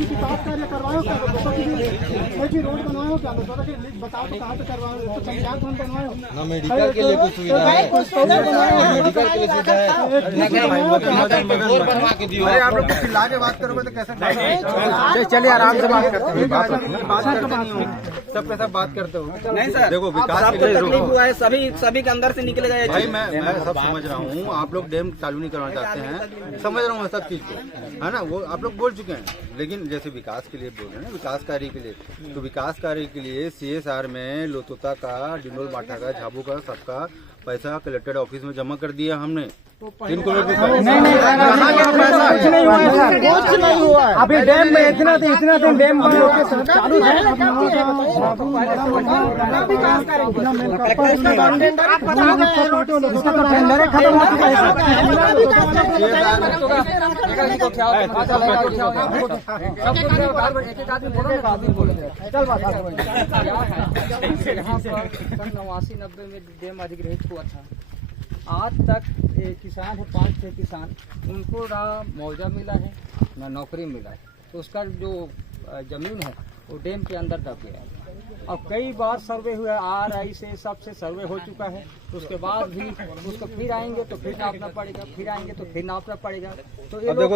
किसी बात कार्य करवाओ क्या, कोई भी रोड बनवाओ क्या, बताओ तो कहाँ पे करवाओ, तो पंचायत भवन बनवाओ ना, मेडिकल के लिए कुछ सुविधा है, मेडिकल के लिए सुविधा है, बनवा के दियो। आप लोग चिल्ला के बात करोगे तो कैसे? चलिए आराम से बात करते हैं, सबके सब बात करते हो। नहीं सर, देखो विकास सबको तकलीफ हुआ है, सभी के अंदर से निकलेगा ये भाई, चीज। मैं सब समझ रहा हूँ। आप लोग डैम चालू नहीं करवाना चाहते हैं, समझ रहा हूँ सब चीज को, है ना, वो आप लोग बोल चुके हैं। लेकिन जैसे विकास के लिए बोल रहे हैं ना, विकास कार्य के लिए, तो विकास कार्य के लिए CSR में लोतोता का, डिंडोल बाटा का, झाबू का, सबका पैसा कलेक्टर ऑफिस में जमा कर दिया हमने 3 करोड़ रुपए। नहीं हुआ है। अभी डैम में इतना दिन डैम चालू है, सन 89-90 में डैम अधिग्रहित हुआ था। आज तक किसान है, 5-6 किसान, उनको ना मुआवजा मिला है ना नौकरी मिला है। तो उसका जो जमीन है वो डैम के अंदर दब गया है। और कई बार सर्वे हुआ, RI से सबसे सर्वे हो चुका है, तो उसके बाद भी उसको फिर आएंगे तो फिर नापना पड़ेगा, फिर आएंगे तो फिर नापना पड़ेगा। तो ये लोग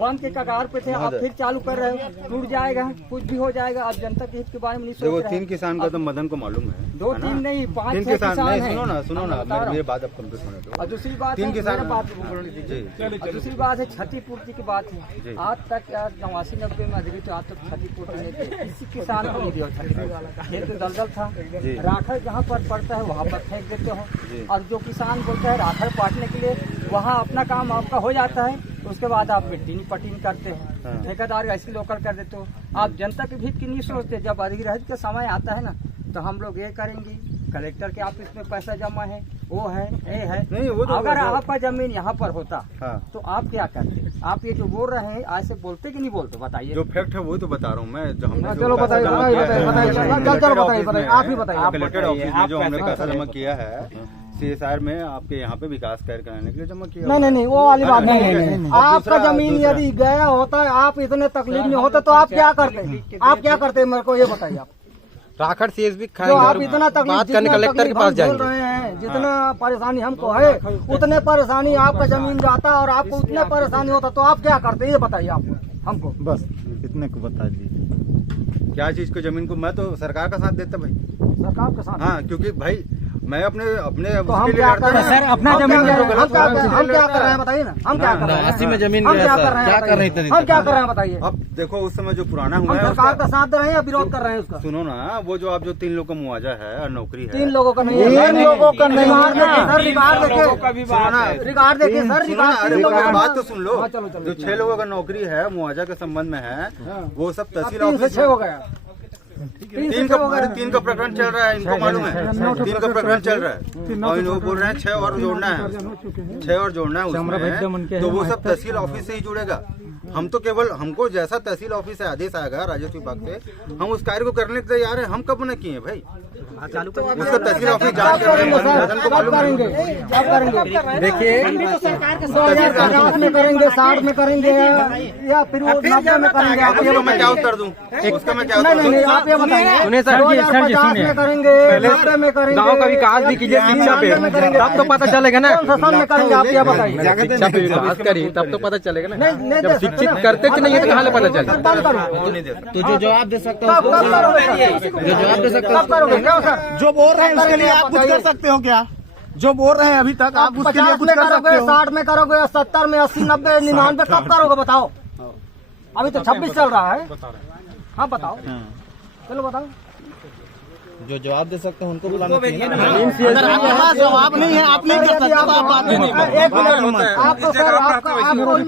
बंद के कगार पे थे, अब फिर चालू कर रहे हैं, टूट जाएगा, कुछ भी हो जाएगा। अब जनता के हित के बारे में नहीं सोच रहे हैं। 3 किसान का तो मदन को मालूम है, 2-3 नहीं, 5-6 किसान किसान नहीं, हैं। सुनो ना, मेरी बात अब कंप्लीट होने दो। और दूसरी बात 3 किसान और दूसरी बात है क्षतिपूर्ति की बात है। आज तक 89-90 में अधिक आज तक क्षतिपूर्ति नहीं दी, किसी किसान को नहीं दिया क्षतिपूर्ति। खेत दलदल था, राखड़ जहाँ पर पड़ता है वहाँ पर फेंक देते हो। और जो किसान बोलता है राखड़ पाटने के लिए, वहाँ अपना काम आपका हो जाता है, उसके बाद आप मिट्टी पटीन करते हैं, ठेकेदार ऐसे लोकल कर देते हो। आप जनता के हित की नहीं सोचते। जब अधिग्रहित का समय आता है ना, तो हम लोग ये करेंगे, कलेक्टर के ऑफिस में पैसा जमा है, वो है, ये है। नहीं, वो तो अगर आपका जमीन यहाँ पर होता हाँ। तो आप क्या करते? आप ये जो बोल रहे हैं ऐसे बोलते कि नहीं बोलते, बताइए। जो फैक्ट है वही तो बता रहा हूँ मैं। जो हमने चलो बताइए, आप ही बताइए। कलेक्टर ऑफिस में जो हमने पैसा जमा किया है CSR में, आपके यहाँ पे विकास कार्य कराने के लिए जमा किया। नहीं, वो वाली बात नहीं। आपका जमीन यदि गया होता है, आप इतने तकलीफ में होते तो आप क्या करते? आप क्या करते मेरे को ये बताइए। आप राखड़ CSB जो आप इतना बात करने कलेक्टर के पास जाएंगे। बोल रहे हैं, जितना परेशानी हमको है उतने परेशानी आपका जमीन जाता और आपको उतने परेशानी होता तो आप क्या करते? ये बताइए आप हमको। बस इतने को बता दीजिए। क्या चीज को, जमीन को? मैं तो सरकार का साथ देता भाई, सरकार के साथ। हाँ, क्योंकि भाई मैं अपने तो हम क्या कर रहे हैं सर? अपना जमीन हम क्या कर रहे हैं बताइए ना। हम क्या कर रहे हैं? 80 में जमीन हम गया क्या सर, कर रहे हैं? क्या कर रहे थे? हम क्या कर रहे हैं बताइए। अब देखो, उस समय जो पुराना हम हुआ है सरकार का साथ दे रहे हैं या विरोध कर रहे हैं उसका? सुनो ना, वो जो आप जो 3 लोगों का मुआवजा है और नौकरी है, 3 लोगों का नहीं है, 3 लोगों का नहीं है सर। रिकॉर्ड देखिए, रिकॉर्ड देखिए सर, रिकॉर्ड बात तो सुन लो। चलो जो 6 लोगों का नौकरी है मुआवजा के संबंध में है, वो सब तहसील 3 से ऑफिस 6 हो गया। 3 का प्रकरण चल रहा है, इनको मालूम है। 3 का प्रकरण चल रहा है और इनको बोल रहे हैं 6 और जोड़ना है, 6 और जोड़ना है उसमें, तो वो सब तहसील ऑफिस से ही जुड़ेगा। हम तो केवल, हमको जैसा तहसील ऑफिस से आदेश आएगा राजस्व विभाग से, हम उस कार्य को करने के तैयार हैं। हम कब न किए भाई, उसका तहसील ऑफिस जांच कर रहे हैं। देखिए, 2050 में करेंगे, 60 में करेंगे या फिर 90 में करेंगे? उसका मैं क्या उत्तर दूं? उसका मैं क्या उत्तर दूं? नहीं, आप ये बताइए। सुनिए सर जी, 2050 में करेंगे, 90 में करेंगे, गाँव का विकास भी कीजिए शिक्षा पे, तब तो पता चलेगा ना। कौन सा साल में करेंगे आप ये बताइए। शिक्षा पे विकास करिए तब तो पता चलेगा ना। नहीं जब शिक्षित करते कि नहीं है तो कहाँ ले पता चलेगा? तो जो जवाब दे सकते हो, कब करोगे? जो जवाब दे सकते कब करोगे? क्या सर? जो बोल रहे हैं उसके लिए आप कुछ कर सकते हो क्या? जो बोल रहे हैं अभी तक आप उसके लिए 50 कुछ में कर सकते करोगे, हो? 60 में करोगे, 70 में, 80, 90, 99 कब करोगे बताओ? अभी तो 26 चल रहा है। हाँ बताओ, चलो बताओ। जो जवाब दे सकते हैं उनको बुलाना चाहिए ना। अगर आपके पास जवाब नहीं है, आप नहीं कर सकते तो आप बात नहीं करो। 1 मिनट आपको सर, आपको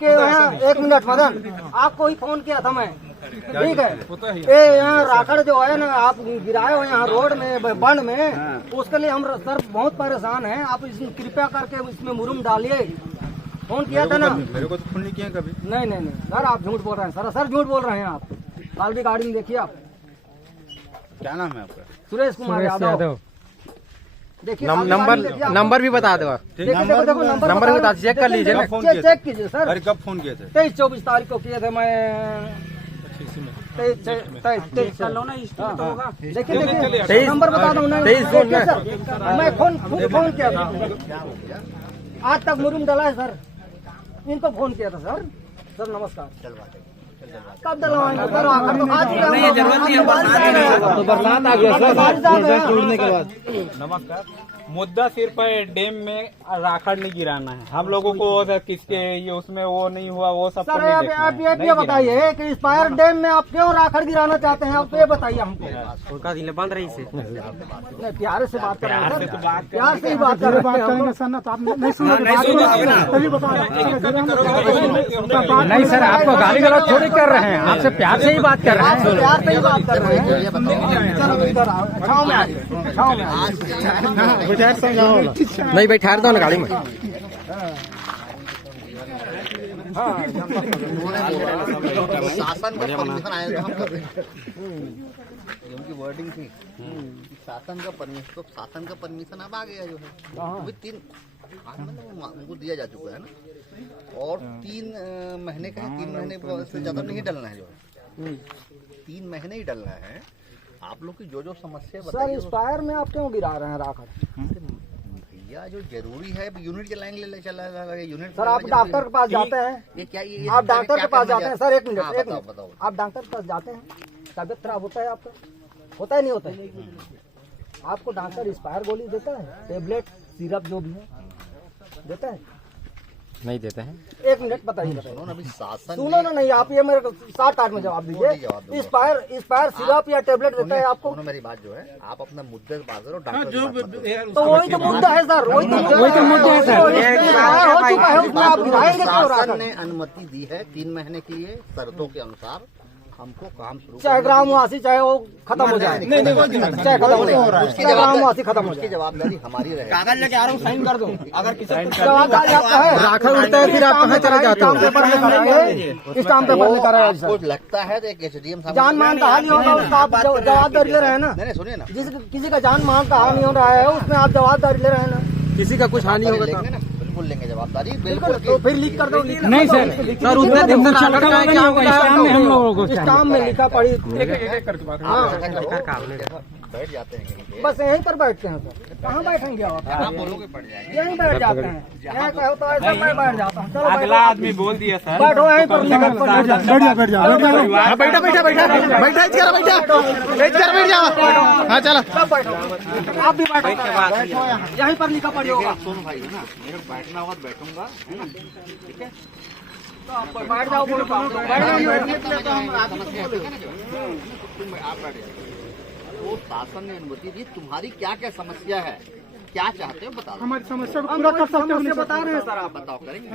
कि यहाँ 1 मिनट मदन, आपको ही फोन किया था मैं, ठीक है? ये यहाँ राखड़ जो है ना, आप गिराए हो यहाँ रोड में, बंड में, उसके लिए हम सर बहुत परेशान हैं। आप इसमें कृपया करके इसमें मुरुम डालिए। फोन किया था ना। मेरे को तो फोन नहीं किया कभी। नहीं सर, आप झूठ बोल रहे हैं सर, झूठ बोल रहे हैं आप। कल भी गाड़ी में देखिए आप। क्या नाम है आपका? सुरेश कुमार यादव। देखिए नंबर भी बता दो। देखो नंबर बता दीजिए, चेक कर लीजिए ना। चेक कीजिए सर। अरे कब फोन किए थे? 23-24 तारीख को किए थे मैं। 23 लो ना इसमें तो होगा। देखिए नंबर बता दो ना। 23 जून में मैं खुद फोन किया था। आज तक मुरुम डला है सर। इनको फोन किया था सर। सर नमस्कार। कब डलवाएंगे सर? आखिर तो आज नहीं, जरूरत नहीं है, तो बरसात आ गया सर जुड़ने के बाद। नमस्कार। मुद्दा सिर्फ डैम में राखड़ नहीं गिराना है। हम लोगों को किसके ये उसमें वो नहीं हुआ वो सब सर आप ये बताइए कि एक्सपायर डैम में आप क्यों राखड़ गिराना चाहते हैं? आप ये बताइए हमको। उनका दिल बंद रही से प्यार से बात कर रहे हैं सर। प्यार से ही बात कर रहे हैं सर ना। तो आप नहीं सुनोगे नहीं सर, आपको गाली गलौज थोड़ी कर रहे हैं, आपसे प्यार से ही बात कर रहे हैं। प्यार से ही बात कर रहे हैं। चलो इधर आओ, छाँव में आइए, छाँव में आइए। नहीं भाई, ठहर दो ना गाड़ी में। शासन का परमिशन आया था, हम कर रहे हैं। उनकी वर्डिंग थी शासन का परमिशन, तो शासन का परमिशन अब आ गया जो है। अभी 3 उनको दिया जा चुका है ना, और 3 महीने का है। 3 महीने से ज्यादा नहीं डलना है जो है। 3 महीने ही डलना है। आप लोग की जो समस्या सर एक्सपायर में आप क्यों गिरा रहे हैं राखड़? भैया जो जरूरी है यूनिट चलाएंगे, चला यूनिट। सर आप डॉक्टर के पास जाते हैं? ये क्या ये आप डॉक्टर के पास जाते हैं? सर एक मिनट, एक बताओ। मिनट। आप डॉक्टर के पास जाते हैं? तबियत खराब होता है आपका? होता है नहीं होता है? आपको डॉक्टर एक्सपायर गोली देता है? टेबलेट सिरप जो भी है देता है? नहीं देते हैं। एक मिनट बताइए। सुनो ना, अभी शासन सुनो ना, नहीं आप ये मेरे को 60-8 में जवाब दीजिए। एक्सपायर सिरप या टेबलेट देता है आपको? सुनो मेरी बात जो है, आप अपना मुद्दे बात करो, डॉक्टर तो वही तो मुद्दा है सर, वही तो मुद्दा है सर। हो चुका है, उसमें आप गिराएंगे क्यों राखड़? शासन ने अनुमति दी है 3 महीने के लिए, शर्तों के अनुसार हमको काम शुरू। चाहे ग्रामवासी चाहे वो खत्म हो जाए, चाहे खत्म हो जाए, चाहे ग्रामवासी खत्म हो उसकी जाए, जवाबदारी हमारी रहेगी। कागज लेके आ रहा हूँ, साइन कर दो। अगर किसी जवाबदारी आपका है। राखड़ उड़ता है फिर आप कहाँ चले जाते हो? स्टाम्प पेपर लेकर आएंगे, स्टाम्प पेपर लेकर आएंगे आपको सर। लगता है तो एक एसडीएम साहब जान मान का हानि होगा, उसका आप जवाबदारी ले रहे हैं ना। नहीं सुनिए ना, किसी का जान मान का हानि हो रहा है, उसमें आप जवाबदारी ले रहे हैं ना। किसी का कुछ हानि होगा लेंगे ना, बिल्कुल लेंगे जवाबदारी, बिल्कुल। तो फिर लिख कर दो। नहीं सर, सर उतने दिन से राखड़ का है, क्या होगा? हम लोगों को स्टाम्प में लिखा पड़ी। बैठ जाते हैं कहीं पे। बस यहीं पर बैठते हैं सर। कहाँ बैठेंगे आप? आप बोलोगे पड़ जाएंगे। यहीं बैठ जाते हैं। यहाँ कहो तो ऐसा मैं बैठ जाता हूँ। चलो अगला आदमी बोल दिया सर। बैठो यहीं पर, बैठ जाओ। बैठा हाँ चलो सब बैठो, आप भी बैठो, यहीं पर लिखा पड़ी होगा। सुन भाई ना, मेरे को बैठना होगा तो बैठूंगा, ठीक है। तो आप बैठ जाओ, बोलो बैठ जाओ। तो शासन ने अनुमति दी, तुम्हारी क्या क्या समस्या है, क्या चाहते हो बता दो। हमारी समस्या को पूरा कर सकते हो? बता रहे हैं सर आप। बताओ, करेंगे।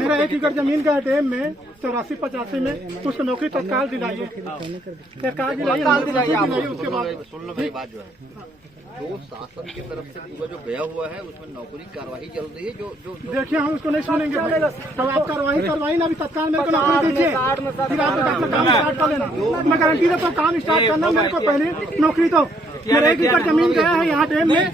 मेरा 1 एकड़ जमीन का है डैम में 84-85 में, उसको नौकरी तत्काल दिलाइए, सरकार दिलाइए। उसके बाद सुन लो मेरी बात जो है, जो शासन की तरफ से पूरा जो गया हुआ है उसमें नौकरी कार्रवाई चल रही है। जो देखिए हम उसको नहीं सुनेंगे, तब आप कार्रवाई ना, अभी तत्काल मेरे को नौकरी दीजिए, फिर आप अपना काम स्टार्ट कर लेना। मैं गारंटी देता हूँ काम स्टार्ट करना, मेरे को पहले नौकरी दो। मेरा 1 एकड़ जमीन गया है यहाँ डैम में,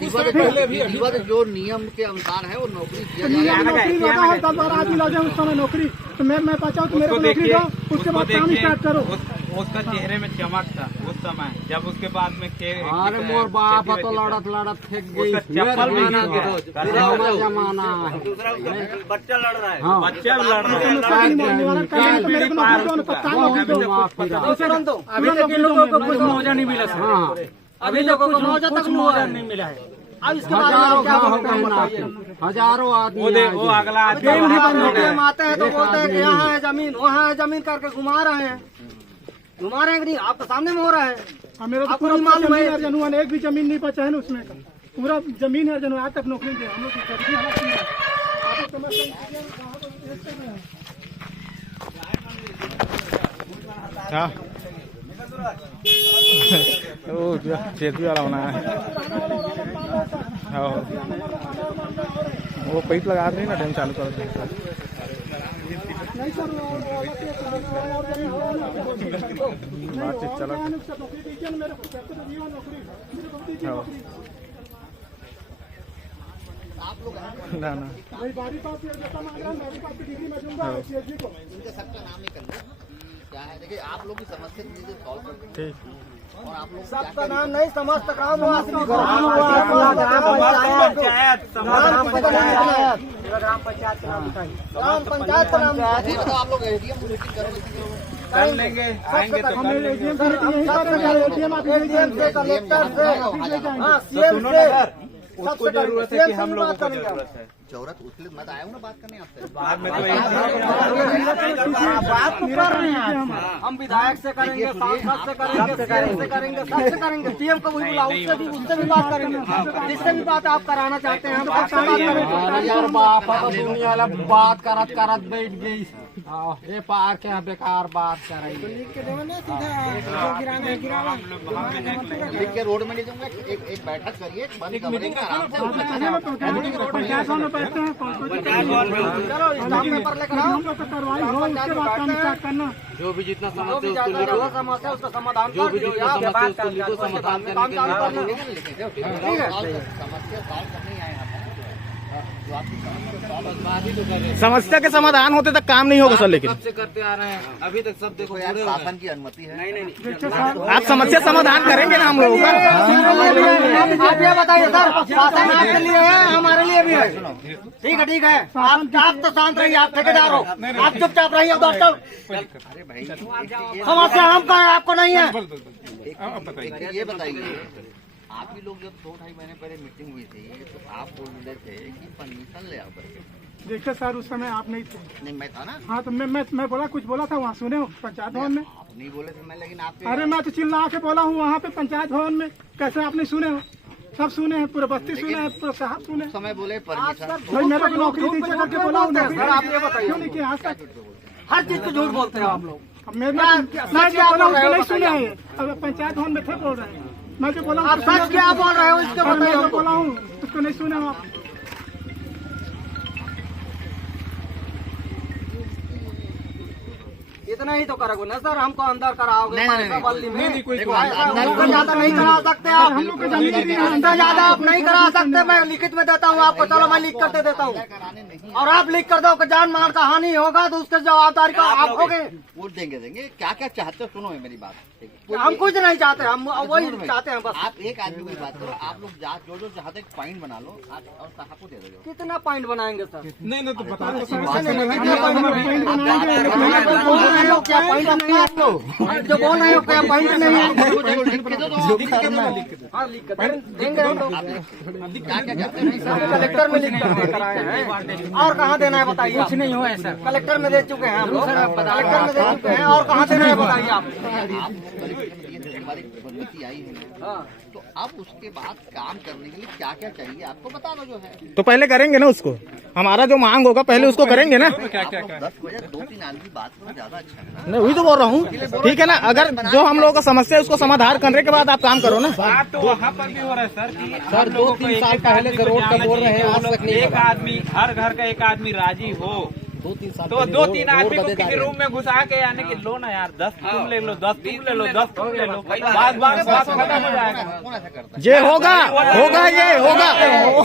जो नियम के अनुसार है वो नौकरी दिया नौकरी लगा है 10-12 आदमी लगे उस समय नौकरी, तो मैं बचाऊँ तो मेरे को नौकरी दो, उसके बाद काम स्टार्ट करो। उसका चेहरे में चमक था उस समय, जब उसके बाद में अरे मोर बाप तो लड़त फेंक गई। चप्पल भी जमाना बच्चा लड़ रहा है, बच्चा लड़ रहा है। लोगों को कुछ मुआवजा नहीं मिला सर। अभी लोगों को मुआवजा तक मुआवजा नहीं मिला है। अब इसके बाद हजारों आदमी वो अगला आदमी हम आते हैं तो बोलते हैं कि यहाँ है जमीन, वहाँ है जमीन करके घुमा रहे हैं कि नहीं? आपके सामने में हो रहा है। मेरा तो पूरा जमीन है जनुआन, एक भी जमीन नहीं बचा है ना उसमें, पूरा जमीन है जनुआन, आज तक नौकरी दे हम लोग खेती वाला होना है। वो पाइप लगा रही ना, टाइम चालू कर नहीं सर, बातचीत चला। आप लोग भाई बारी पास जैसा मांग रहा मैं भी आपकी डिग्री में दूंगा सीएसजी को। इनका सबका नाम ही कर लो क्या है। देखिए आप लोग की समस्या नीचे सॉल्व कर दो और आप लोग सबका नाम नहीं, समस्त ग्राम हुआ, ग्राम पंचायत का नाम ये बताओ आप लोग एडीएम मीटिंग करोगे कर लेंगे, आएंगे तो एडीएम से, कलेक्टर से, हाँ सीएम से, उसको जरूरत है कि हम लोगों को जरूरत है। जरूरत उसके लिए मैं आया हूँ ना बात करने आपसे। बाद में तो बात तो कर रहे हैं हम विधायक से करेंगे, सांसद से करेंगे, सीएम से करेंगे, सबसे करेंगे। सीएम को भी बुलाओ, उससे भी बात करेंगे, जिससे भी बात आप कराना चाहते हैं हम सबसे बात करेंगे। यार बाप दुनिया वाला बात करत करत बैठ गई। ये पार के बेकार बात कर रही है। लिख के रोड में ले जाऊंगा। एक बैठक करिए, बंद कमरे में आराम से पंचायत हॉल में बैठते हैं, चलो स्टाफ पेपर लेकर आओ, हम लोग तो कार्रवाई हो उसके बाद काम स्टार्ट करना। जो भी जितना जो भी ज्यादा समस्या उसका समाधान कर दीजिए। समस्या उसको समाधान काम चालू करना। समस्या सॉल्व करने आए हैं। जो आपकी समस्या के समाधान होते तक काम नहीं होगा सर। लेकिन से करते आ रहे हैं अभी तक सब देखो यार शासन की अनुमति है। आप समस्या समाधान करेंगे ना हम लोगों का। आप ये बताइए सर, शासन आपके लिए है, हमारे लिए भी है। ठीक है ठीक है, आप तो शांत रहिए, आप ठेकेदार हो, आप चुपचाप रहिए दोस्तों। अरे भाई समस्या हमको है, आपको नहीं है। ये बताइए, आप ही लोग जब 2-2.5 महीने पहले मीटिंग हुई थी तो आप बोल रहे थे कि परमिशन ले आओ करके। देखिए सर उस समय आप नहीं थे। नहीं मैं था ना। हाँ तो मैं बोला कुछ बोला था वहाँ, सुने हो पंचायत भवन में। आप नहीं बोले थे मैं, लेकिन आपके अरे मैं तो चिल्ला के बोला हूँ वहाँ पे पंचायत भवन में। कैसे आप नहीं सुने हो? सब सुने हैं, पूरे बस्ती सुने हैं, पूरे साहब सुने हैं। समय बोले परमिशन। भाई मेरे को नौकरी दीजिए करके बोला हूँ। सर आप ये बताइए, क्यों नहीं किया आज तक? हर चीज को झूठ बोलते हैं आप लोग। मैं बोला उसको नहीं सुने हैं। अब पंचायत भवन में थे बोल रहे हैं। मैं जो बोला आप सच क्या बोल रहे हो इसके बताइए मैं हमको। बोला हूँ उसको नहीं सुने हो आप। इतना ही तो करोगे ना सर, हमको अंदर कराओगे पैसा बल्ली में। देखो, उससे ज्यादा नहीं करा सकते आप, हम लोग को जमीन दी है। उससे ज्यादा आप नहीं करा सकते। मैं लिखित में देता हूँ आपको, चलो मैं लिख कर दे देता हूँ कराने नहीं और आप लिख कर दो कि जान माल का हानि होगा तो उसके जवाबदारी का आप होगे। वोट देंगे। क्या क्या चाहते हो सुनो मेरी बात। हम कुछ नहीं चाहते, हम वही चाहते हैं बस। आप एक आदमी की बात करो, आप लोग जो चाहते पॉइंट बना लो आप और साहब को दे दो। कितना पॉइंट बनाएंगे सर? नहीं तो बता दो। कितने पॉइंट क्या पॉइंट नहीं है आपको? जो बोल रहे हो क्या पॉइंट नहीं है? हाँ लिख कर देंगे हम लोग। कलेक्टर में लिख कर कराए हैं और कहाँ देना है बताइए? कुछ नहीं हुआ है सर। कलेक्टर में दे चुके हैं हम लोग, कलेक्टर में दे चुके हैं और कहाँ देना है बताइए आप? हमारी अनुमति आई है ना, तो अब उसके बाद काम करने के लिए क्या क्या चाहिए आपको बता दो जो है। तो पहले करेंगे ना उसको, हमारा जो मांग होगा पहले उसको करेंगे ना। 10 बजे 2-3 आदमी बात करो ज्यादा अच्छा है ना। नहीं वही तो बोल रहा हूँ। ठीक है ना, अगर जो हम लोगों का समस्या है उसको समाधान करने के बाद आप काम करो ना। बात तो वहाँ पर भी हो रहा है सर कि सर 2-3 साल पहले से रोड का बोल रहे हैं, आज तक नहीं एक आदमी हर घर का एक आदमी राजी हो 2-3 साल तो 2-3 आदमी को किसी रूम में घुसा के यानी कि लो ना यार 10 तुम ले लो, 10 तुम ले लो, 10 तुम ले लो, बात खत्म हो जाएगा। कौन ऐसा करता है? ये होगा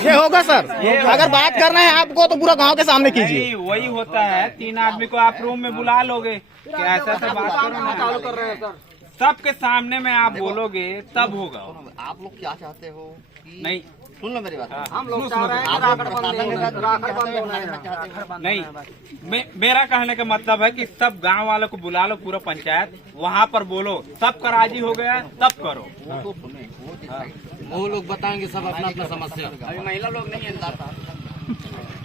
ये होगा सर। अगर बात करना है आपको तो पूरा गांव के सामने कीजिए। नहीं, वही होता है 3 आदमी को आप रूम में बुला लोगे कि ऐसा बात करो ना, चालू कर रहे हैं सर। सबके सामने में आप बोलोगे तब होगा। आप लोग क्या चाहते हो कि नहीं सुन लो मेरी बात। हम लोग चाह रहे हैं कि राखड़ बंद होना है। नहीं, मेरा कहने का मतलब है कि सब गांव वालों को बुला लो, पूरा पंचायत वहाँ पर बोलो, सबका राजी हो गया तब करो। तो सुने वो लोग बताएंगे सब अपना अपना समस्या। अभी महिला लोग नहीं है।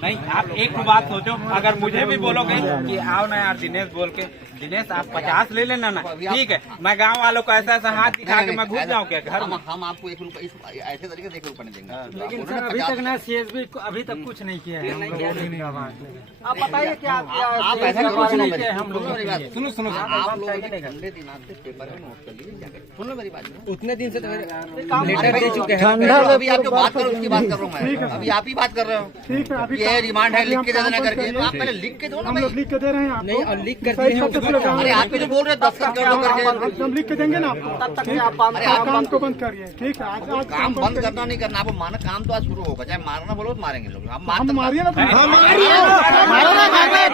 नहीं आप एक बात सोचो, अगर मुझे भी बोलोगे कि आओ ना यार दिनेश बोल के, दिनेश आप 50 ले लेना ना, ठीक है, मैं गांव वालों को ऐसा ऐसा हाथ दिखा के मैं घुस जाऊँ क्या घर में? हम आपको 1 रुपया ऐसे तरीके से 1 रुपया नहीं देंगे। लेकिन सर अभी तक ना सीएसबी अभी तक कुछ नहीं किया है। आप बताइए क्या आप ऐसा करो कुछ सुनो नहीं मेरी किया है हम लोगों मेरी बात। सुनो आप लोग ठंडे दिमाग से पेपर में नोट कर लीजिए जाकर। सुन लो मेरी बात। उतने दिन से तो लेटर दे चुके हैं। अभी आप जो बात करो उसकी बात कर रहा हूँ मैं। अभी आप ही बात कर रहे हो। ठीक है अभी ये रिमांड है, लिख के दे देना करके। तो आप पहले लिख के दो ना हम भाई। लोग लिख के दे रहे हैं आपको। नहीं, और लिख कर सही दिए हैं, शब्द से अरे आप भी तो बोल रहे हैं 10 कर दो करके। हम लिख के देंगे ना आपको। तब तक ठीक? आप आप काम को बंद करिए, ठीक है? आज काम बंद करना नहीं करना, आप माना काम तो आज शुरू होगा, चाहे मारना बोलो तो मारेंगे लोग। आप हम मारिए ना, मारो ना, मारना है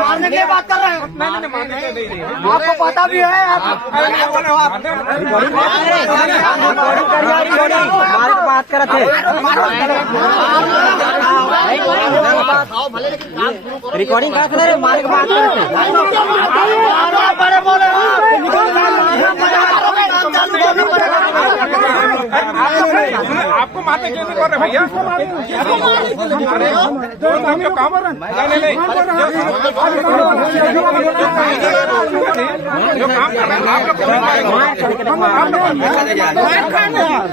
मारने की बात कर रहे हैं। आपको पता भी है, आप बात कर रहे थे। रिकॉर्डिंग का कर मारे बात कर रहे आपको मारने क्यों नहीं कर रहे भैया? जो काम कर रहे हैं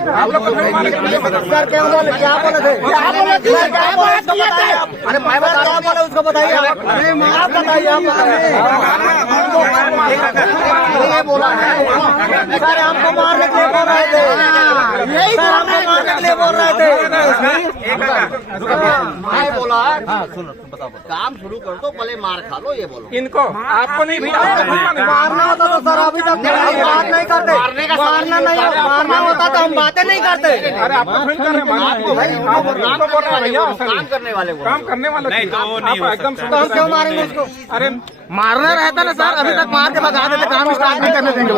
आप लोग सर क्या बोले थे? अरे मैं बता क्या बोले उसको बताइए आप बताइए। आप ये बोला है सर, हमको मारने के लिए बोल रहे थे, यही सर हमको मारने के लिए बोल रहे थे। मैं बोला सुनो बताओ काम शुरू कर दो, भले मार खा लो, ये बोलो। इनको आपको नहीं भी मारना होता तो सर अभी तक बात नहीं करते। मारना नहीं, मारना होता तो हम बातें नहीं करते। अरे आपको फिर कर रहे हैं काम करने वाले बोलो। काम करने वाले नहीं तो नहीं एकदम तो हम क्यों मारेंगे उसको? अरे मारना रहता ना सर, अभी तक मार के भगा देते, काम स्टार्ट नहीं करने देंगे।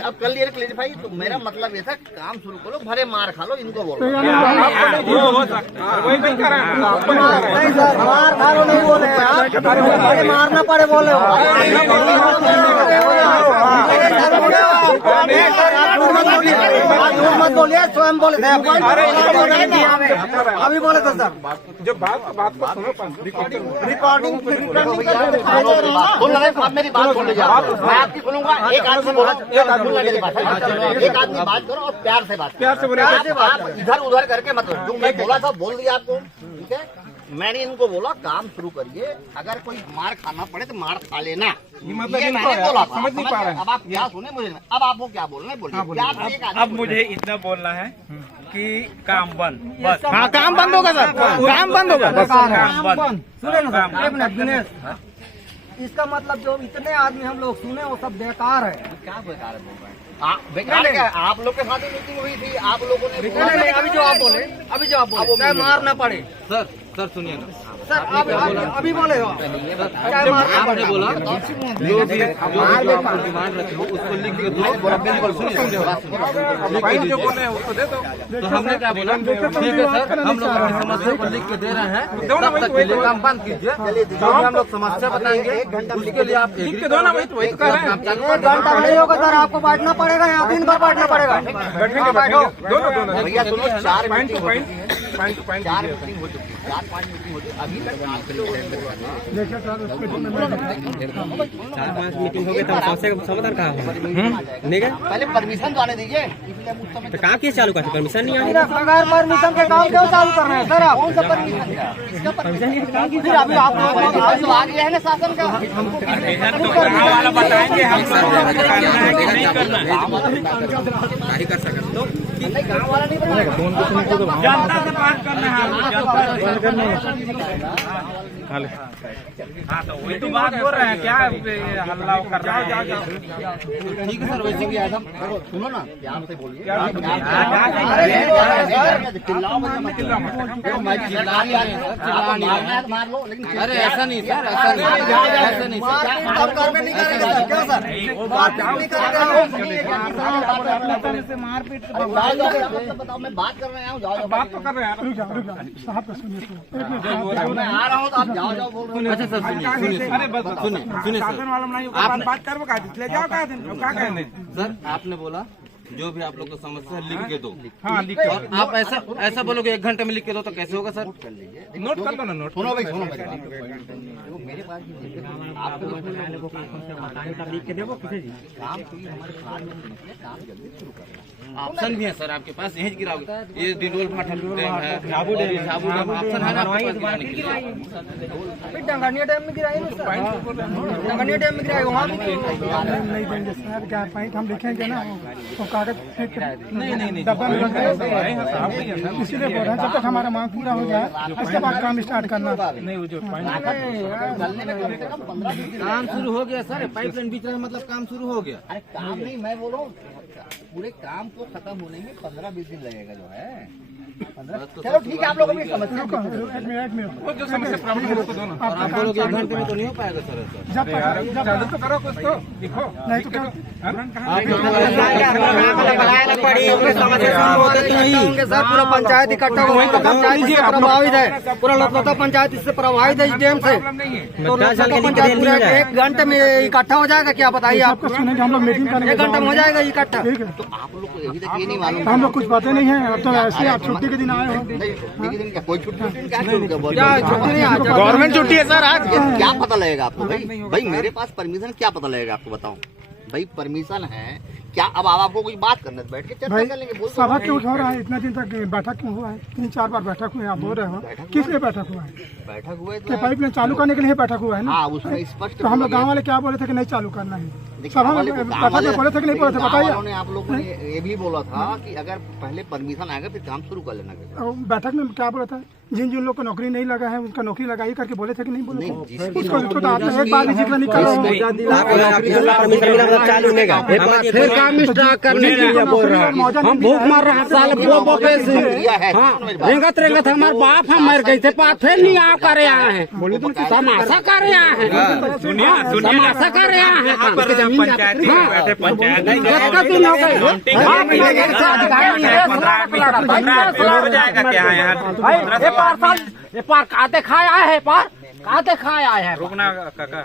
अब कर लिए क्लियरिफाई। तो मेरा मतलब ये था काम शुरू करो, भले मार खा लो, इनको बोलो। वही नहीं कर रहे हैं नहीं सर, मार खा लो नहीं बोले हैं आप, अरे मारना पड़े बोले हो। मत बोलिए, स्वयं बोले थे अभी बोले थे सर। जो बात को सुनो रिकॉर्डिंग सुन लगे आप मेरी बात सुन लीजिए। मैं आपकी सुनूंगा। एक आदमी बोला, एक आदमी मेरी बात, एक आदमी बात करो और प्यार से बात, प्यार से बोले। आप इधर उधर करके मतलब जो मैं बोला था बोल दिया आपको, ठीक है? मैंने इनको बोला काम शुरू करिए, अगर कोई मार खाना पड़े तो मार खा लेना, मतलब ये इनको मैंने बोला था। समझ नहीं पा रहे हैं। अब आप क्या सुने मुझे, अब आपको क्या बोलना है बोलिए। प्यार से एक आदमी अब मुझे इतना बोलना है कि काम बंद, बस। हाँ, काम बंद होगा सर, काम बंद होगा बस। काम बंद। सुने ना सर, एक मिनट दिनेश, इसका मतलब जो इतने आदमी हम लोग सुने वो सब बेकार है। क्या बेकार है बोल रहे हैं? बेकार क्या? आप लोग के साथ ही मीटिंग हुई थी, आप लोगों ने नहीं, अभी जो आप बोले, अभी जो आप बोले चाहे मारना पड़े। सर सुनिए ना, सर अभी बोले हो चाहे मारना पड़े। बोला जो भी आपको डिमांड रखी हो उसको लिख के दो। बिल्कुल सुनिए, जो बोले हैं उसको दे दो। तो हमने क्या बोला, ठीक है सर, हम लोग अपनी समस्या को लिख के दे रहे हैं, तब तक के लिए काम बंद कीजिए। जो भी हम लोग समस्या बताएंगे उसके लिए आप लिख के दो ना, वही तो कह रहे हैं। 1 घंटा नहीं होगा सर, आपको बैठना पड़ेगा यहाँ, दिन भर बैठना पड़ेगा। बैठेंगे दोनों भैया सुनो, 4 point two meeting point 4 meeting हो चुकी है, 4-5 मीटिंग हो चुकी है अभी तक। 4-5 मीटिंग हो गई तो समस्या का समाधान कहाँ होगा? नहीं गए पहले परमिशन तो आने दीजिए, इसलिए हम उस समय तो काम किस चालू करते? परमिशन नहीं आई। बगैर परमिशन के काम क्यों चालू कर रहे हैं सर आप? कौन सा परमिशन है? फिर अभी आप लोग तो आ गया है ना शासन का। वाला बताएंगे हम करना है कि नहीं करना है। कर सकते तो गाँव वाला नहीं बनाएगा, जनता से बात करना है। हाँ तो वही तो बात बोल रहे हैं, क्या हल्ला कर रहा है? ठीक है सर, वैसे भी आदम सुनो ना, प्यार से बोलिए। मार लो, लेकिन अरे ऐसा नहीं सर, ऐसा नहीं, ऐसा नहीं सर। बताओ, मैं बात कर रहा हूँ, जाओ बात तो कर रहे हैं। रुक जाओ साहब का सुनिए। मैं आ रहा हूँ तो आप जाओ जाओ बोल रहे हो। अच्छा सर सुनिए सुनिए शासन वाला नहीं, बात कर ले जाओ। क्या कहने सर, आपने बोला जो भी आप लोग को समस्या लिख के दो। हाँ, लिख के। और आप ऐसा बोलोगे 1 घंटे में लिख के दो तो कैसे होगा सर? नोट कर लो ना, नोट। सुनो भाई, सुनो भाई, मेरे पास आपको लिख के देवो किसी जी काम काम जल्दी शुरू करना। ऑप्शन भी है सर आपके पास, यही गिराओगे। ये डिडोल फाटल डैम है, साबू डैम ऑप्शन है ना आपके पास गिराने के लिए। डंगनिया डैम में गिराए ना सर, डंगनिया डैम में गिराए वहाँ भी नहीं देंगे सर, क्या पाइप हम लिखेंगे ना तो कागज फेंक नहीं डब्बा में रख देंगे। इसीलिए बोल रहे हैं जब तक हमारा मांग पूरा हो जाए उसके बाद काम स्टार्ट करना। नहीं वो जो काम शुरू हो गया सर, पाइपलाइन बीच रहा मतलब काम शुरू हो गया। अरे काम नहीं, मैं बोल रहा हूँ पूरे काम को खत्म होने में 15-20 दिन लगेगा जो है। चलो ठीक है, आप लोगों की समस्या एक मिनट जो समस्या प्रॉब्लम है उसको दो ना। और आप बोलोगे 1 घंटे में तो नहीं हो पाएगा सर। जब तो करो कुछ तो दिखो, नहीं तो क्या सर पूरा पंचायत इकट्ठा वहीं का पंचायत इससे प्रभावित है, पूरा लोकसभा पंचायत इससे प्रभावित है इस डैम से। तो लोकसभा पंचायत पूरा 1 घंटे में इकट्ठा हो जाएगा क्या बताइए आपको? सुनेंगे हम लोग मीटिंग करेंगे, 1 घंटे में हो जाएगा इकट्ठा। ठीक है, तो आप लोग को अभी तक ये नहीं मालूम। हम लोग कुछ पता नहीं है, अब तो ऐसे आप छुट्टी के दिन आए हो। छुट्टी के दिन क्या कोई छुट्टी क्या शुरू कर गवर्नमेंट छुट्टी है सर आज। क्या पता लगेगा आपको भाई मेरे पास परमिशन क्या पता लगेगा आपको बताओ भाई, परमिशन है क्या? अब आपको कोई बात करने बैठ के चर्चा कर लेंगे। बोल सभा क्यों हो रहा है इतना दिन तक? बैठक क्यों हुआ है? 3-4 बार बैठक हुई, आप बोल रहे हो किस लिए बैठक हुआ है? बैठक हुए कि पाइपलाइन चालू करने के लिए बैठक हुआ है ना? हाँ, उसमें स्पष्ट। तो हम लोग गाँव वाले क्या बोले थे कि नहीं चालू करना है? सभा में बैठक में बोले थे कि नहीं बोले थे बताइए? आप लोगों ने ये भी बोला था कि अगर पहले परमिशन आएगा फिर काम शुरू कर लेना। बैठक में क्या बोला था? जिन जिन लोग को नौकरी नहीं लगा है उनका नौकरी लगाई करके बोले थे कि नहीं बोले? उसको तो आपने एक बार भी जिक्र नहीं कर रहे हम भूख मार रहे हैं साल रेंगत रेंगत हमारे बाप हम मर गए थे, फिर नहीं आ कर आए हैं, तमाशा कर रहे हैं, तमाशा कर रहे हैं। पंचायत बैठे पंचायत हो जाएगा क्या यहाँ? ये पार काते खाया है, पार काते खाया है, रुकना काका।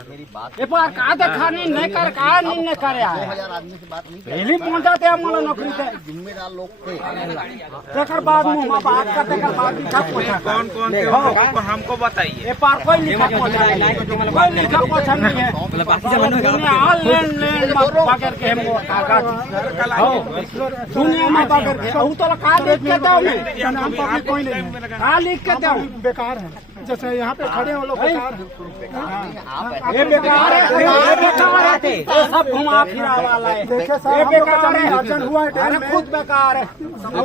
ये पार काते खाने नहीं कर कहा नहीं करे आए 2000 आदमी से बात नहीं पहले पहुंचाते हैं हमारा नौकरी से। जिम्मेदार लोग थे। तेकर बाद मुँह बात करते कर बाद लिखा पहुंचा कौन कौन थे हमको बताइए। ये पार कोई लिखा पहुंचा नहीं, कोई लिखा पहुंचा नहीं है। पकड़ के हमको कागज दुनिया में पकड़ के तो कहा लिख के दो, नाम पब्लिक कोई नहीं है, कहा लिख के दो। बेकार है। जैसे यहाँ पे खड़े हो लोग बेकार है। ये बेकार है, ये बेकार है, ये सब घुमा फिरा वाला है। देखिए सर, हम लोग का जमीन अर्जन हुआ है, अरे खुद बेकार है,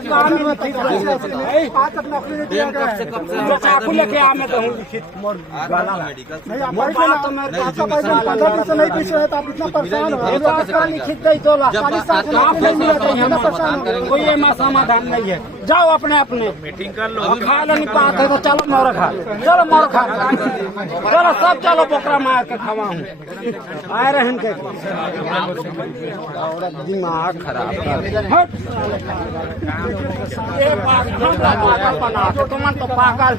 काम ही नहीं ठीक है। आज तक नौकरी नहीं दिया गया है। जो चाकू लेके आ मैं तो हूँ लिखित मोर गाला नहीं आप तो मेरे आपका पैसा 15 दिन से नहीं पीछे है तो आप इतना परेशान हो। लिखित दे तो 40 साल से नौकरी नहीं मिला तो हम परेशान हो। कोई एमा समाधान नहीं है, जाओ अपने अपने मीटिंग कर लो। खा लो नहीं पाते तो चलो मोर खा, चलो मोर खा, चलो सब चलो बोकरा मार के खावा हूँ आए रहन के। दिमाग खराब पागल बना तो तुम तो पागल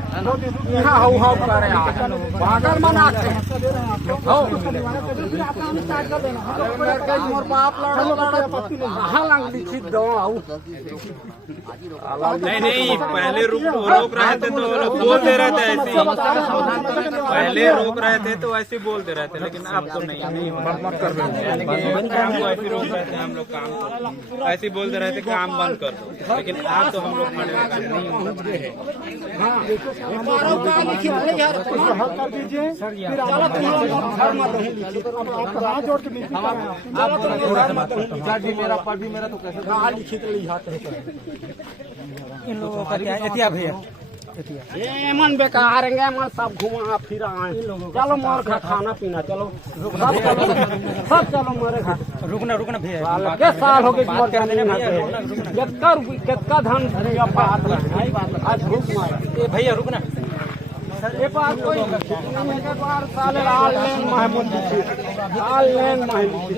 यहाँ हो करे पागल बना के मोर बाप लड़ा लिखित दो। नहीं पहले रोक रहे थे तो लोग बोल दे रहे थे ऐसे, पहले रोक रहे थे तो ऐसे बोलते रहे थे, लेकिन अब तो नहीं ऐसे रोक रहे थे हम लोग काम ऐसे बोलते रहे थे काम बंद कर दो, लेकिन आज तो हम लोग कर दीजिए मेरा तो कैसे लिखित इन लोगों का क्या एहतियात भैया मन बेकार है, मन सब घुमा फिरा चलो मोर खा खाना पीना चलो सब चलो मोरे खा। रुकना भैया के साल हो गए मोर जाने में कितना धन आज भूख मार भैया रुकना ये बात कोई के बार साले लाल लेन महमूद लाल लेन महमूद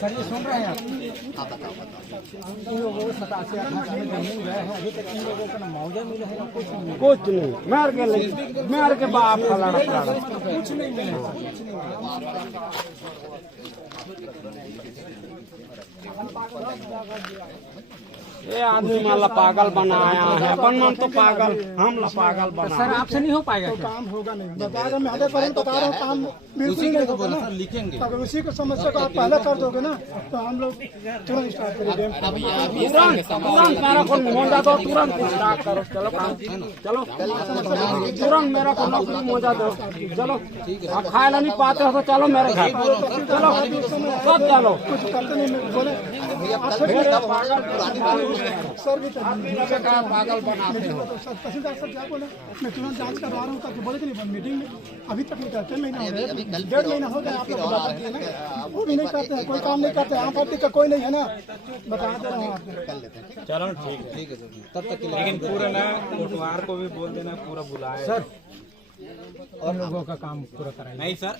सर ये सुन रहे हैं आप बताओ इन लोगों को 87-88 में जमीन गए हैं अभी तक इन लोगों को ना मुआवजा मिला है कुछ नहीं मार के बाप फलाना कुछ नहीं मिले ये आदमी माला पागल बनाया है बनमन तो पागल हम पागल बना सर आपसे नहीं हो पाएगा तो काम होगा नहीं बता रहे मैं बता रहा हूँ काम बिल्कुल नहीं होगा ना लिखेंगे अगर उसी की समस्या को आप पहले कर दोगे ना तो हम लोग तुरंत स्टार्ट करेंगे तुरंत मेरा को मोजा दो तुरंत स्टार्ट करो चलो काम चलो तुरंत मेरा को नौकरी मोजा दो चलो आप खाए नहीं पाते हो तो चलो मेरे घर चलो सब चलो कुछ करते नहीं बोले सर भी पागल बनाते हो तहसीलदार सर क्या बोले मैं तुरंत जांच करवा रहा हूँ करके बोले कि नहीं मीटिंग में अभी तक नहीं करते महीना हो गया 1.5 महीना हो गया आप लोग बता दिए ना वो भी नहीं करते हैं कोई काम नहीं करते आम पार्टी का कोई नहीं है ना बता दे रहा हूँ आपको चलो ठीक है तब तक लेकिन पूरा ना कोटवार को भी बोल देना पूरा बुलाए सर और लोगों का काम पूरा कराएंगे नहीं सर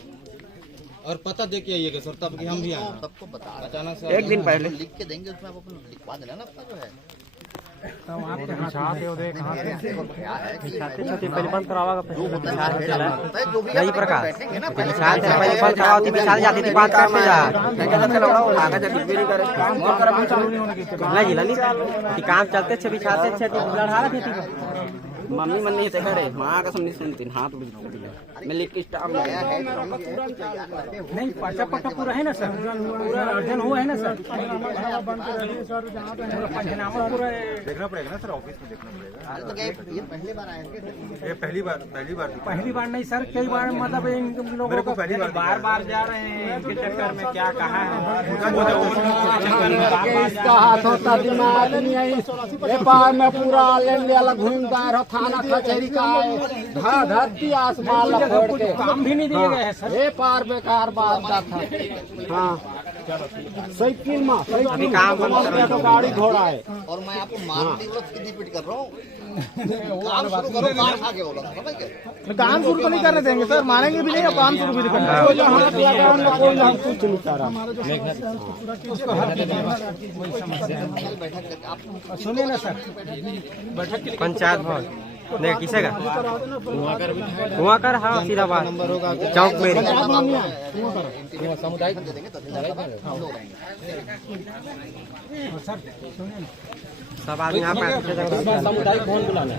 और पता दे के आइएगा सर तब कि हम भी आए सबको बता रहे अचानक से एक दिन पहले लिख के देंगे उसमें आप अपन लिखवा देना ना अपना जो है तो आप बिछाते हो देख कहां से क्या है कि पहले बंद करवागा जो होता है जो भी यही प्रकार बैठेंगे ना पहले बंद करवाती बिछा जाती थी बात करने जा कागज कुछ भी नहीं करे काम चालू नहीं होने की नहीं काम चलते छे बिछाते छे लड़ा रहे थे मम्मी मन नहीं थे करे मां का सुननी सुनती हाथ उड़ मैं लिख के स्टाफ गया है नहीं पटा पूरा है ना सर पूरा अर्जन हुआ है ना सर पंचनामा पूरा देखना पड़ेगा ना सर ऑफिस में देखना पड़ेगा तो क्या ये पहली बार आए हैं ये पहली बार नहीं सर कई बार मतलब इन लोगों को पहली बार बार बार जा रहे हैं इनके चक्कर में क्या कहा है इसका हाथ होता दिमाग नहीं है व्यापार में पूरा लेन वाला घूमता है थाना कचहरी का धरती आसमान लपेट के काम भी नहीं दिए गए हैं सर ये पार बेकार बात था हाँ साइकिल में काम तो गाड़ी घोड़ा है और मैं आपको मारने वाला सीधी पिट कर रहा हूँ काम शुरू करो मार खा के बोला समझ गए काम शुरू तो नहीं करने देंगे सर मारेंगे भी नहीं और काम शुरू भी नहीं करना कुछ नहीं कर रहा सुनिए ना सर पंचायत भवन नहीं किसे का हुआ कर हाँ सीधा बात चौक मेरी सामुदायिक दे देंगे सब आदमी यहाँ पे सामुदायिक भवन बुलाना है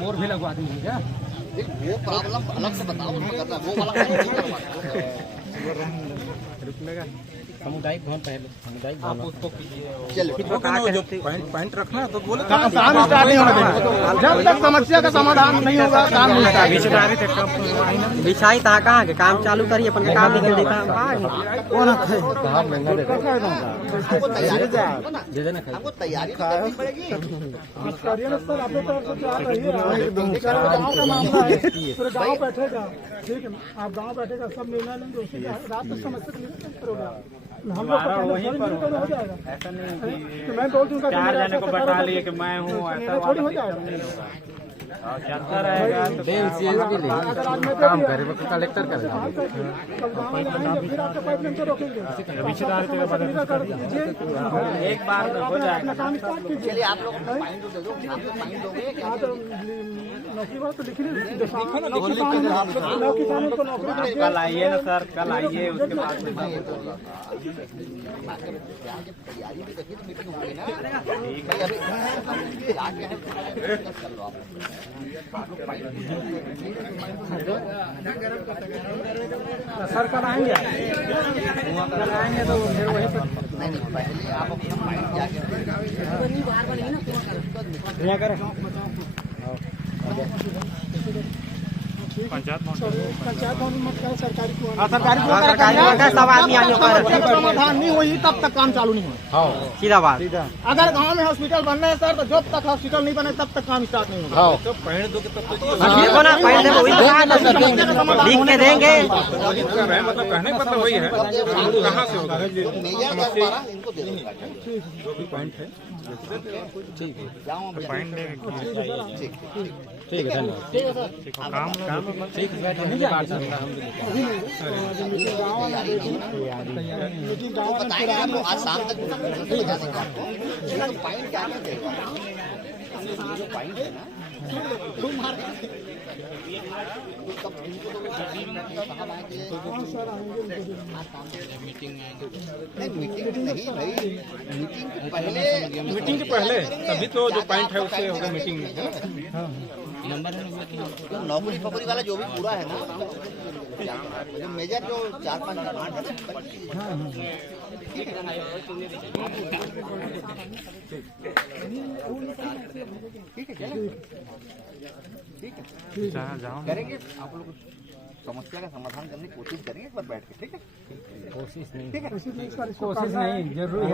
बोर भी लगवा दीजिए क्या वो प्रॉब्लम अलग से बताओ उसमें करना वो वाला काम नहीं करवाना सामुदायिक भवन पहले सामुदायिक भवन उसको कीजिए पॉइंट रखना तो बोले काम स्टार्ट नहीं होने देंगे जब तक समस्या का समाधान नहीं होगा काम नहीं बिछाई था कहाँ के काम चालू करिए अपन काम निकल देता हमको तैयारी करनी पड़ेगी सर अपने तरफ से क्या रही है गाँव का मामला है पूरे गाँव बैठेगा ठीक है आप गाँव बैठेगा सब निर्णय लेंगे उसी रात तक समस्या करोगे हम लोग वहीं पर हो जाएगा ऐसा नहीं तो मैं बोल दूंगा 4 जने को बता लिए कि मैं हूँ ऐसा थोड़ी हो जाएगा चलता रहेगा काम करे कलेक्टर करे फिर आपका पाइपलाइन से रोकेंगे एक बार हो जाएगा काम स्टार्ट कीजिए चलिए आप लोग फाइन दे दो आप लोग फाइन दोगे नौकरी बात तो लिख लीजिए कल आइए ना सर कल आइए उसके बाद तैयारी भी देखिए तो मीटिंग होगी ना आगे है कर लो आप सर कल आएंगे तो वहीं पर नहीं पहले आप अपना माइंड जाके पंचायत भवन में मत करो, सरकारी सरकारी सब आदमी समाधान नहीं हुई तब तक काम चालू नहीं हुआ। सीधा बात। अगर गांव में हॉस्पिटल बन रहे हैं सर, तो जब तक हॉस्पिटल नहीं बने तब तक काम स्टार्ट नहीं होगा। देखो ना, पहले वही लिख के देंगे। मतलब कहने का मतलब वही है, कहाँ से होगा इनको दे दो जो भी पॉइंट है। ठीक है, ठीक है, बताएंगे आपको आज शाम तक बता देंगे आपको पॉइंट क्या देगा। जो पॉइंट है ना मीटिंग के पहले तभी तो जो पॉइंट है उससे होगा मीटिंग में। नौकरी फकरी वाला जो भी पूरा है ना, जो मेजर जो 4-5 ठीक है करेंगे। आप लोग समस्या का समाधान करने की कोशिश करेंगे एक बार बैठ के। ठीक है, कोशिश नहीं जरूरी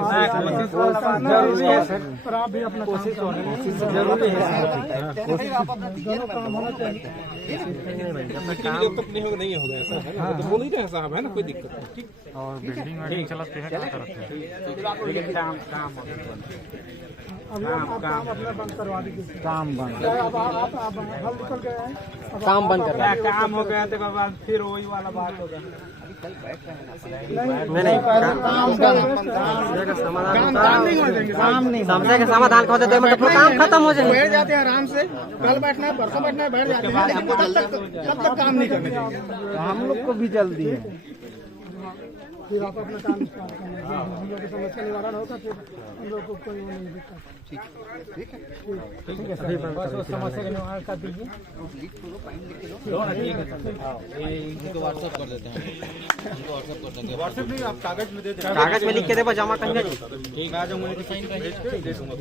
है सर, पर आप भी अपना कोशिश जरूरी है। आप अपना काम होना चाहिए। जब तक नहीं होगा ऐसा है ना, तो बोल ही रहे साहब, है ना, कोई दिक्कत नहीं। ठीक, और बिल्डिंग चलाते हैं, क्या करते हैं? अभी आप काम अपना बंद करवा दीजिए। काम बंद, अब आप हल निकल गए हैं, काम बंद कर रहा है। काम हो गया तो बाद फिर वही वाला बात होगा। समस्या के समाधान कर देते मतलब काम खत्म हो जाएगा। बैठ जाते हैं आराम से, कल बैठना है, परसों बैठना है, बैठ जाते हैं, तब तक काम नहीं करने। हम लोग को भी जल्दी है। फिर आप अपना काम स्टार्ट करेंगे। हम लोग की समस्या निवारण होगा, फिर हम लोग को कोई वो नहीं दिक्कत। ठीक है सर, बस उस समस्या का निवारण कर दीजिए। इनको व्हाट्सएप कर देते हैं, इनको व्हाट्सएप कर देंगे। व्हाट्सएप नहीं, आप कागज में दे देना। कागज में लिख के दे, जमा करेंगे। ठीक, आ जाऊंगा, भेज के दे दूंगा।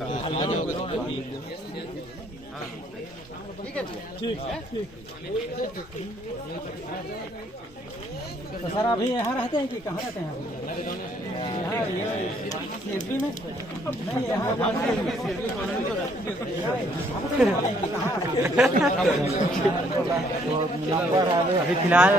तो सर अभी यहाँ रहते हैं कि कहाँ रहते हैं? यहाँ ये में नहीं, यहाँ अभी फिलहाल